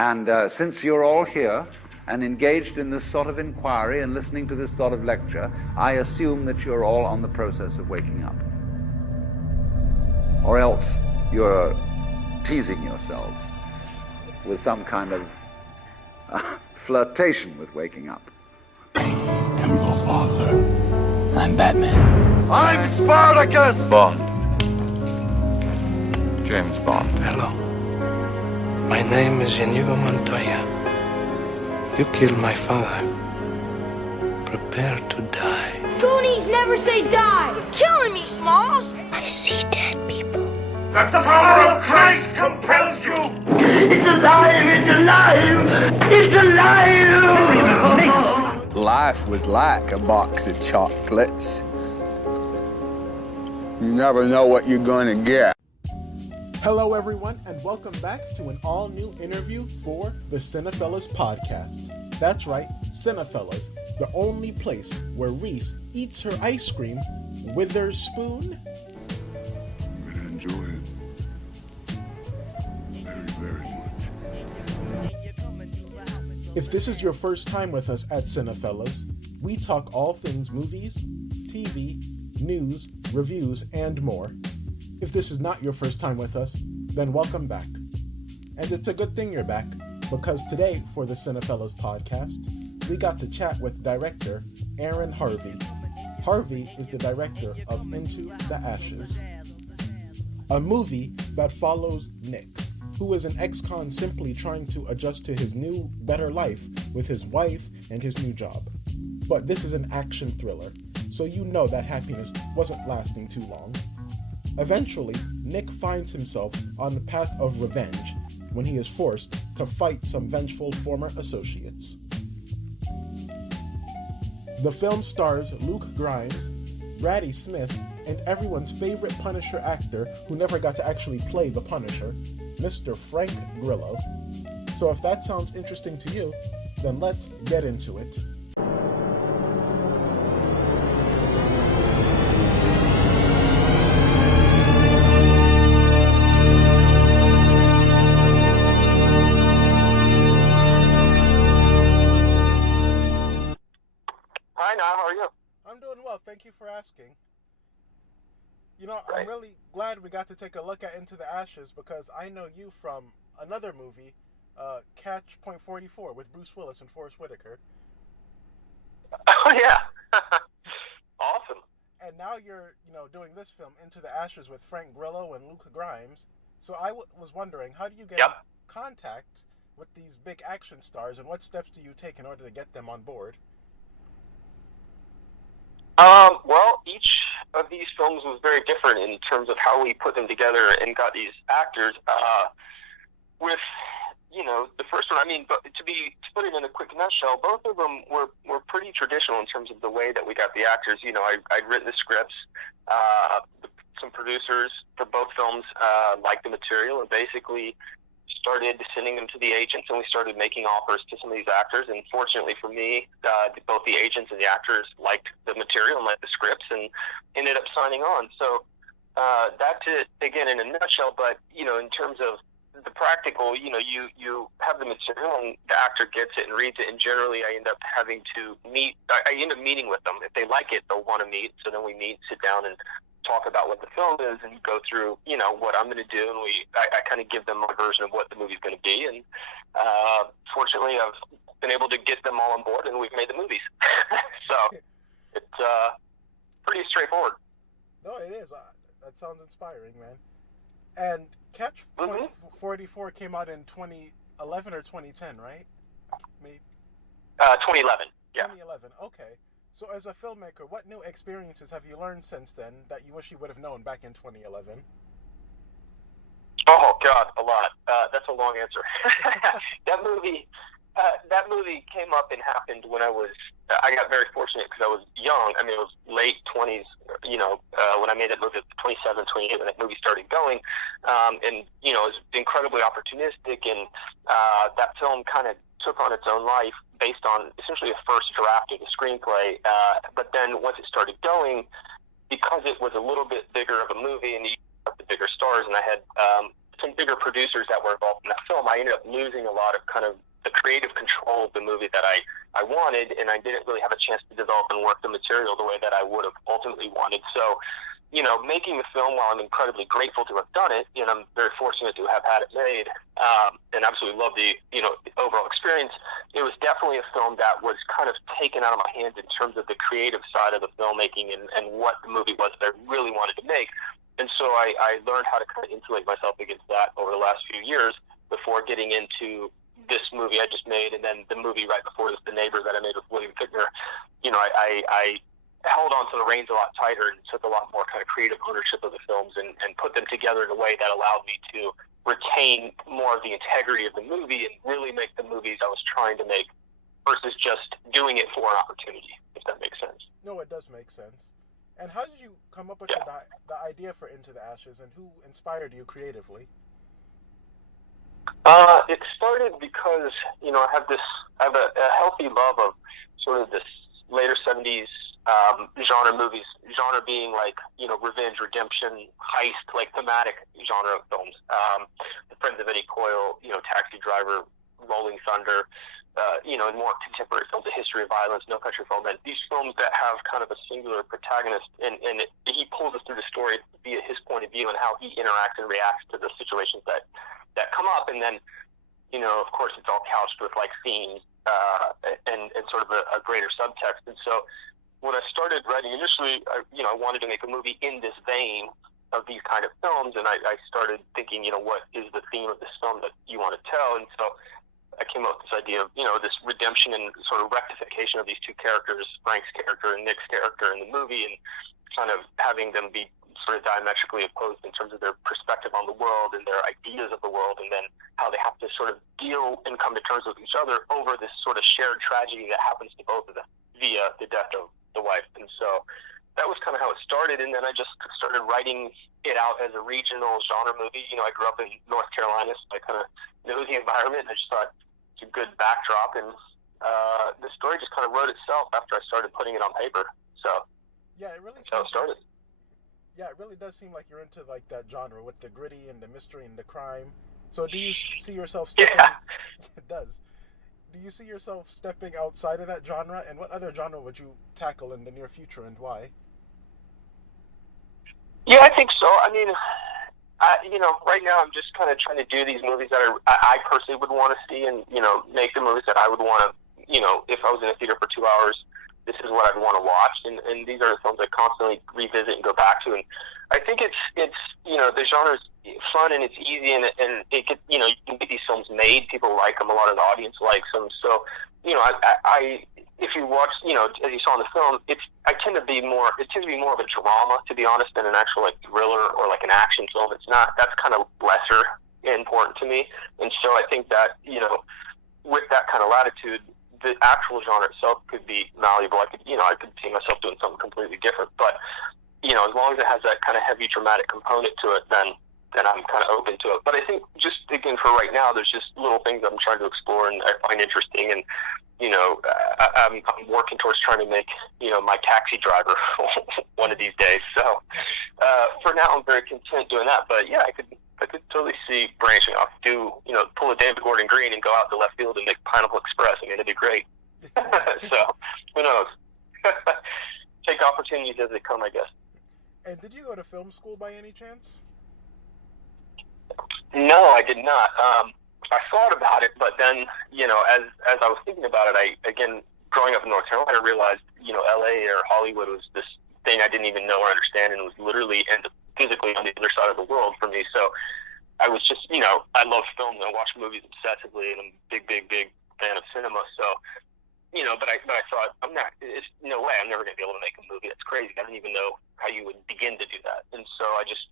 And since you're all here and engaged in this sort of inquiry and listening to this sort of lecture, I assume that you're all on the process of waking up. Or else you're teasing yourselves with some kind of flirtation with waking up. I am your father. I'm Batman. I'm Spartacus! Bond. James Bond. Hello. My name is Inigo Montoya. You killed my father. Prepare to die. Goonies never say die! You're killing me, Smalls! I see dead people. That the power of Christ compels you! It's alive! It's alive! It's alive! Life was like a box of chocolates. You never know what you're gonna get. Hello, everyone, and welcome back to an all-new interview for the Cinephellas Podcast. That's right, Cinephellas, the only place where Reese eats her ice cream with her spoon. I'm gonna enjoy it very, very much. If this is your first time with us at Cinephellas, we talk all things movies, TV, news, reviews, and more. If this is not your first time with us, then welcome back. And it's a good thing you're back, because today, for the Cinephellas Podcast, we got to chat with director Aaron Harvey. Harvey is the director of Into the Ashes, a movie that follows Nick, who is an ex-con simply trying to adjust to his new, better life with his wife and his new job. But this is an action thriller, so you know that happiness wasn't lasting too long. Eventually, Nick finds himself on the path of revenge when he is forced to fight some vengeful former associates. The film stars Luke Grimes, Ratty Smith, and everyone's favorite Punisher actor who never got to actually play the Punisher, Mr. Frank Grillo. So if that sounds interesting to you, then let's get into it. Hi, Nile. How are you? I'm doing well. Thank you for asking. You know, Right. I'm really glad we got to take a look at Into the Ashes because I know you from another movie, Catch Point 44 with Bruce Willis and Forrest Whitaker. Oh, yeah. Awesome. And now you're, doing this film, Into the Ashes, with Frank Grillo and Luke Grimes. So I was wondering, how do you get in contact with these big action stars, and what steps do you take in order to get them on board? Well, each of these films was very different in terms of how we put them together and got these actors. With, the first one, but to put it in a quick nutshell, both of them were pretty traditional in terms of the way that we got the actors. I'd written the scripts. Some producers for both films liked the material and basically started sending them to the agents, and we started making offers to some of these actors. And fortunately for me, both the agents and the actors liked the material and liked the scripts and ended up signing on. So that's it, again, in a nutshell. But, in terms of the practical, you have the material and the actor gets it and reads it. And generally I end up having to meeting with them. If they like it, they'll want to meet. So then we meet, sit down, and talk about what the film is and go through, what I'm going to do. And I kind of give them my version of what the movie's going to be. And fortunately, I've been able to get them all on board, and we've made the movies. So it's pretty straightforward. No, it is. That sounds inspiring, man. And Catch Point 44 came out in 2011 or 2010, right? Maybe. 2011, yeah. 2011, okay. So as a filmmaker, what new experiences have you learned since then that you wish you would have known back in 2011? Oh, God, a lot. That's a long answer. That movie came up and happened when I got very fortunate because I was young. It was late 20s, when I made that movie at 27, 28, when that movie started going. And, it was incredibly opportunistic, and that film kind of took on its own life based on essentially a first draft of the screenplay. But then once it started going, because it was a little bit bigger of a movie and you had the bigger stars, and I had some bigger producers that were involved in that film, I ended up losing a lot of kind of the creative control of the movie that I wanted, and I didn't really have a chance to develop and work the material the way that I would have ultimately wanted. So, making the film, while I'm incredibly grateful to have done it, I'm very fortunate to have had it made, and absolutely love the overall experience. It was definitely a film that was kind of taken out of my hands in terms of the creative side of the filmmaking and what the movie was that I really wanted to make. And so I learned how to kind of insulate myself against that over the last few years before getting into this movie I just made, and then the movie right before this, The Neighbor, that I made with William Fichtner. I held on to the reins a lot tighter and took a lot more kind of creative ownership of the films and put them together in a way that allowed me to retain more of the integrity of the movie and really make the movies I was trying to make versus just doing it for an opportunity, if that makes sense. No, it does make sense. And how did you come up with the idea for Into the Ashes, and who inspired you creatively? It started because, I have a healthy love of sort of this later 70s genre movies, genre being like, revenge, redemption, heist, like thematic genre of films. The Friends of Eddie Coyle, Taxi Driver, Rolling Thunder, and more contemporary films, The History of Violence, No Country for Old Men. These films that have kind of a singular protagonist, and he pulls us through the story via his point of view and how he interacts and reacts to the situations that come up. And then, of course, it's all couched with like themes and sort of a greater subtext. And so when I started writing initially, I wanted to make a movie in this vein of these kind of films, and I started thinking, what is the theme of this film that you want to tell? And so I came up with this idea of, this redemption and sort of rectification of these two characters, Frank's character and Nick's character in the movie, and kind of having them be sort of diametrically opposed in terms of their perspective on the world and their ideas of the world, and then how they have to sort of deal and come to terms with each other over this sort of shared tragedy that happens to both of them via the death of the wife. And so that was kind of how it started, and then I just started writing it out as a regional genre movie. I grew up in North Carolina, so I kind of know the environment, and I just thought it's a good backdrop, and the story just kind of wrote itself after I started putting it on paper. So yeah, it really that's how it started. Yeah, it really does seem like you're into like that genre with the gritty and the mystery and the crime. So do you see yourself stepping... Yeah. It does. Do you see yourself stepping outside of that genre, and what other genre would you tackle in the near future, and why? Yeah, I think so. I mean, right now I'm just kind of trying to do these movies that I personally would want to see, and, make the movies that I would want to, if I was in a theater for 2 hours, this is what I'd want to watch, and these are the films I constantly revisit and go back to. And I think it's the genre's fun and it's easy, and it could, you can get these films made. People like them. A lot of the audience likes them. So, I if you watch, as you saw in the film, it tends to be more of a drama, to be honest, than an actual like thriller or like an action film. That's kind of lesser important to me. And so I think that, with that kind of latitude, the actual genre itself could be malleable. I could see myself doing something completely different. But, as long as it has that kind of heavy dramatic component to it, then I'm kind of open to it. But I think just again for right now, there's just little things I'm trying to explore and I find interesting. And, I'm working towards trying to make, my Taxi Driver one of these days. So for now, I'm very content doing that. But yeah, I could totally see branching off, pull a David Gordon Green and go out to left field and make Pineapple Express. I mean, it'd be great. So, who knows? Take opportunities as they come, I guess. And did you go to film school by any chance? No, I did not. I thought about it, but then, as I was thinking about it, again, growing up in North Carolina, I realized, LA or Hollywood was this thing I didn't even know or understand, and was literally and physically on the other side of the world for me. So I was just, I love film and I watch movies obsessively, and I'm a big fan of cinema. So, but I thought, it's no way I'm never going to be able to make a movie. That's crazy. I don't even know how you would begin to do that. And so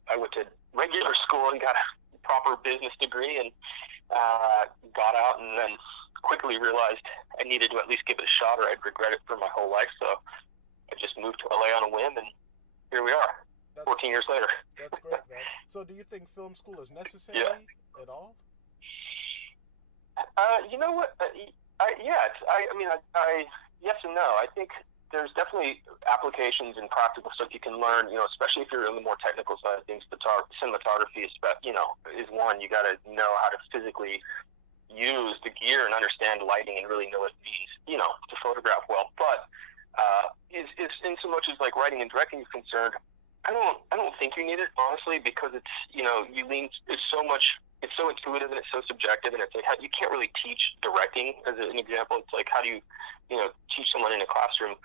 I went to regular school and got a proper business degree, and got out, and then quickly realized I needed to at least give it a shot, or I'd regret it for my whole life. So I just moved to LA on a whim, and here we are, 14 years later. That's great, man. So do you think film school is necessary at all? You know what? Yes and no. I think there's definitely applications and practical stuff you can learn, especially if you're in the more technical side of things. Cinematography is one. You got to know how to physically use the gear and understand lighting and really know what it means, to photograph well. But is in so much as like writing and directing is concerned, I don't think you need it, honestly, because it's, it's so intuitive and it's so subjective, and it's like you can't really teach directing as an example. It's like, how do you teach someone in a classroom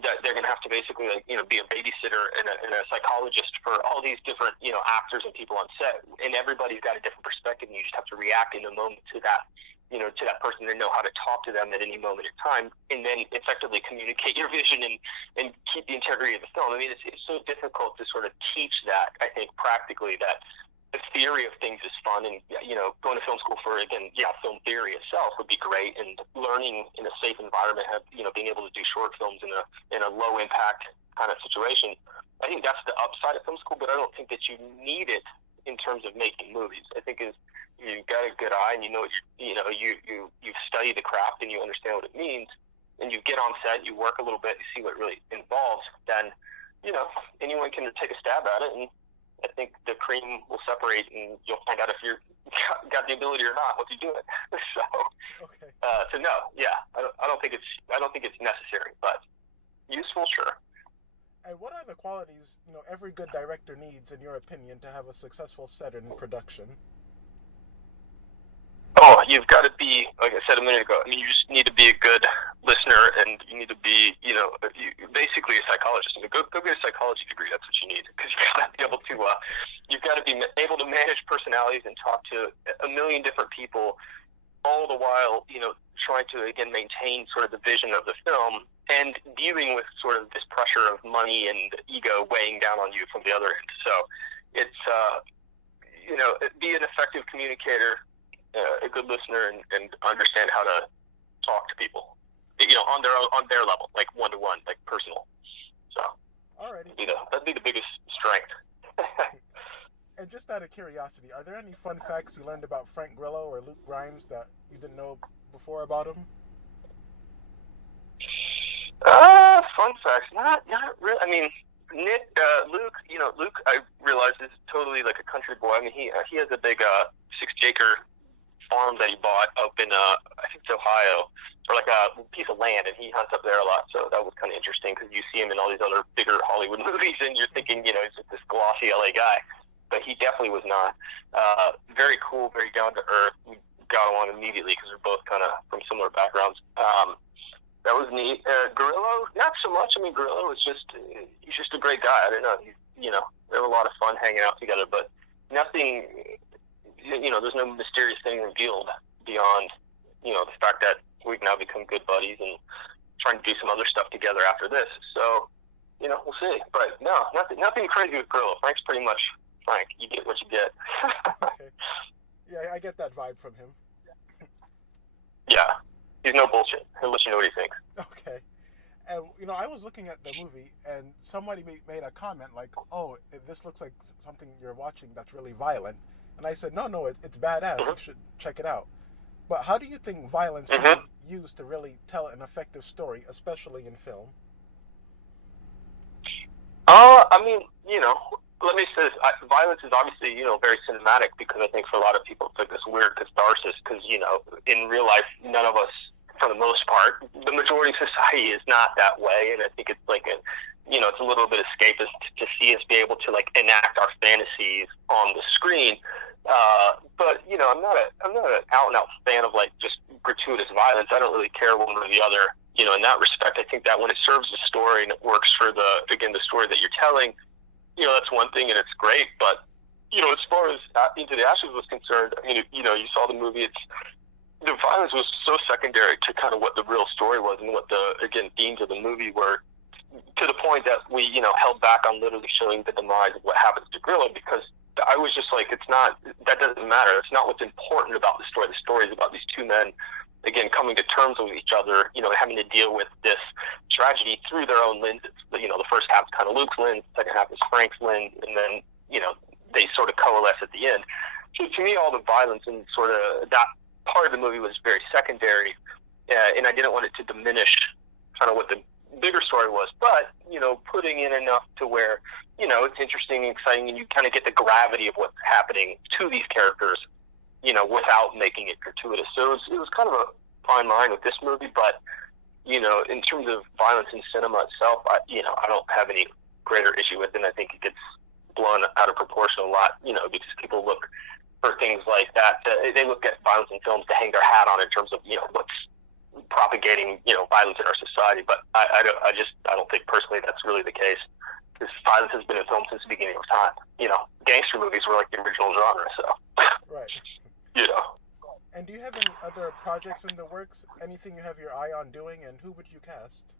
that they're going to have to basically be a babysitter and a psychologist for all these different actors and people on set, and everybody's got a different perspective, and you just have to react in the moment to that to that person and know how to talk to them at any moment in time, and then effectively communicate your vision and keep the integrity of the film. I mean, it's so difficult to sort of teach that, I think, practically, that the theory of things is fun, and going to film school for, again, film theory itself would be great, and learning in a safe environment, being able to do short films in a low impact kind of situation. I think that's the upside of film school, but I don't think that you need it in terms of making movies. I think you've got a good eye, and you've studied the craft and you understand what it means, and you get on set, you work a little bit, you see what it really involves, then anyone can take a stab at it, and I think the cream will separate, and you'll find out if you're got the ability or not once you do it. Okay. So no, I don't think it's necessary, but useful, sure. And what are the qualities every good director needs, in your opinion, to have a successful set in production? Oh, you've got to be, like I said a minute ago, you just need to be a good listener, and you need to be, basically a psychologist. Go get a psychology degree. That's what you need, because you've got to be able to, able to manage personalities and talk to a million different people, all the while, trying to, again, maintain sort of the vision of the film, and dealing with sort of this pressure of money and ego weighing down on you from the other end. So it's, be an effective communicator, a good listener, and understand how to talk to people, on their level, like one-to-one, like personal. So, alrighty, that'd be the biggest strength. And just out of curiosity, are there any fun facts you learned about Frank Grillo or Luke Grimes that you didn't know before about him? Fun facts, not really. I mean, Luke, Luke, I realize is totally like a country boy. I mean, he has a big 6-acre farm that he bought up in I think it's Ohio, or like a piece of land, and he hunts up there a lot. So that was kind of interesting, because you see him in all these other bigger Hollywood movies, and you're thinking, he's just this glossy LA guy, but he definitely was not. Very cool, very down to earth. We got along immediately because we're both kind of from similar backgrounds. That was neat. Grillo, not so much. I mean, Grillo is he's just a great guy. I don't know. We have a lot of fun hanging out together, but nothing. There's no mysterious thing revealed beyond, the fact that we've now become good buddies and trying to do some other stuff together after this. So, we'll see. But no, nothing crazy with Grillo. Frank's pretty much Frank. You get what you get. Okay. Yeah, I get that vibe from him. Yeah. He's no bullshit. He'll let you know what he thinks. Okay. And, I was looking at the movie, and somebody made a comment like, oh, this looks like something you're watching that's really violent. And I said, no, it's badass. Mm-hmm. You should check it out. But how do you think violence can be used to really tell an effective story, especially in film? I mean, let me say this. Violence is obviously, very cinematic, because I think for a lot of people it's like this weird catharsis, because, in real life, none of us, for the most part, the majority of society is not that way, and I think it's like it's a little bit escapist to see us be able to like enact our fantasies on the screen. But I'm not an out and out fan of like just gratuitous violence. I don't really care one or the other. In that respect, I think that when it serves the story and it works for the story that you're telling, that's one thing, and it's great. But as far as Into the Ashes was concerned, I mean, you saw the movie. The violence was so secondary to kind of what the real story was, and what the themes of the movie were, to the point that we held back on literally showing the demise of what happens to Grillo, because I was just like, that doesn't matter. It's not what's important about the story. The story is about these two men, again, coming to terms with each other, having to deal with this tragedy through their own lenses. The first half is kind of Luke's lens, the second half is Frank's lens, and then, they sort of coalesce at the end. So to me, all the violence and sort of that part of the movie was very secondary, and I didn't want it to diminish kind of what the bigger story was. But, you know, putting in enough to where, you know, it's interesting and exciting, and you kind of get the gravity of what's happening to these characters, you know, without making it gratuitous. So it was kind of a fine line with this movie, but, you know, in terms of violence in cinema itself, I don't have any greater issue with it, and I think it gets blown out of proportion a lot, you know, because people look for things like that. They look at violence in films to hang their hat on in terms of, you know, what's propagating, you know, violence in our society. But I don't think personally that's really the case. Because violence has been in film since the beginning of time. You know, gangster movies were like the original genre, so. Right. You know. And do you have any other projects in the works? Anything you have your eye on doing, and who would you cast?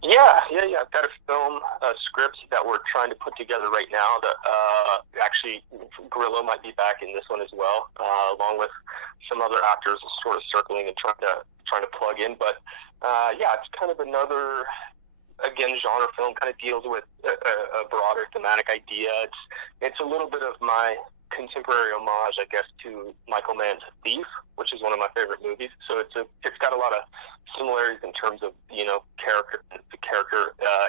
Yeah. I've got a film script that we're trying to put together right now. That actually, Grillo might be back in this one as well, along with some other actors, sort of circling and trying to plug in. But it's kind of another, again, genre film. Kind of deals with a broader thematic idea. It's a little bit of my contemporary homage, I guess, to Michael Mann's Thief, which is one of my favorite movies. So it's got a lot of similarities in terms of, you know, character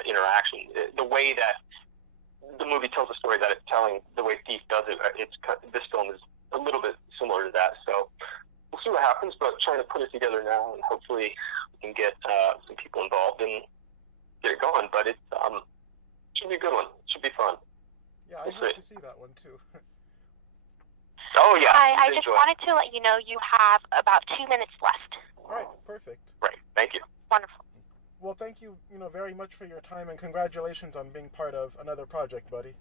interaction. The way that the movie tells a story that it's telling, the way Thief does it, this film is a little bit similar to that. So we'll see what happens, but trying to put it together now, and hopefully we can get some people involved and get it going. But it should be a good one. It should be fun. Yeah, I hope to see that one too. Oh, yeah. Hi, I just wanted to let you know you have about 2 minutes left. All right, perfect. Right, thank you. Wonderful. Well, thank you, very much for your time, and congratulations on being part of another project, buddy.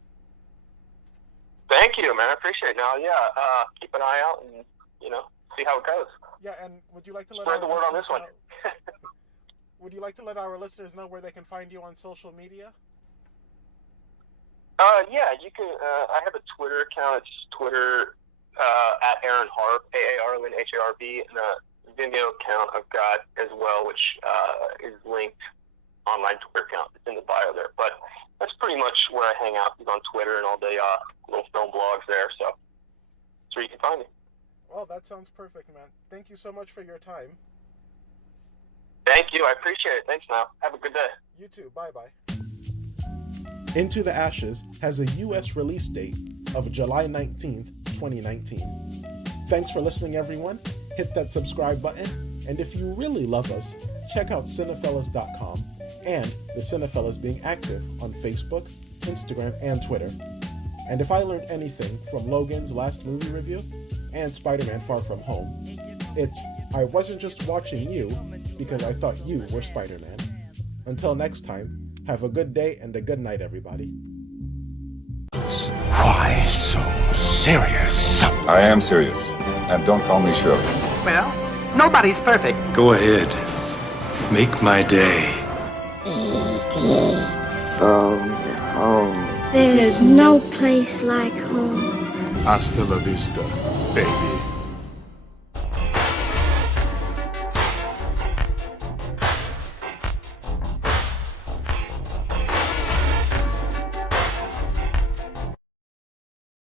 Thank you, man. I appreciate it. Now, keep an eye out and, see how it goes. Yeah, and would you like to spread the word on this one? Would you like to let our listeners know where they can find you on social media? Yeah, you can. I have a Twitter account. It's Twitter at Aaron Harvey, AARLNHARV, and a Vimeo account I've got as well, which is linked online Twitter account. It's in the bio there. But that's pretty much where I hang out, is on Twitter and all the little film blogs there. So that's where you can find me. Well, that sounds perfect, man. Thank you so much for your time. Thank you. I appreciate it. Thanks, now. Have a good day. You too. Bye-bye. Into the Ashes has a U.S. release date of July 19th, 2019. Thanks for listening, everyone. Hit that subscribe button, and if you really love us, check out Cinephellas.com and the Cinefellas being active on Facebook, Instagram, and Twitter. And if I learned anything from Logan's last movie review and Spider-Man Far From Home, it's I wasn't just watching you because I thought you were Spider-Man. Until next time, have a good day and a good night, everybody. Why so serious? I am serious, and don't call me Shirley. Well, nobody's perfect. Go ahead. Make my day. E.T. phone home. There's no place like home. Hasta la vista, baby.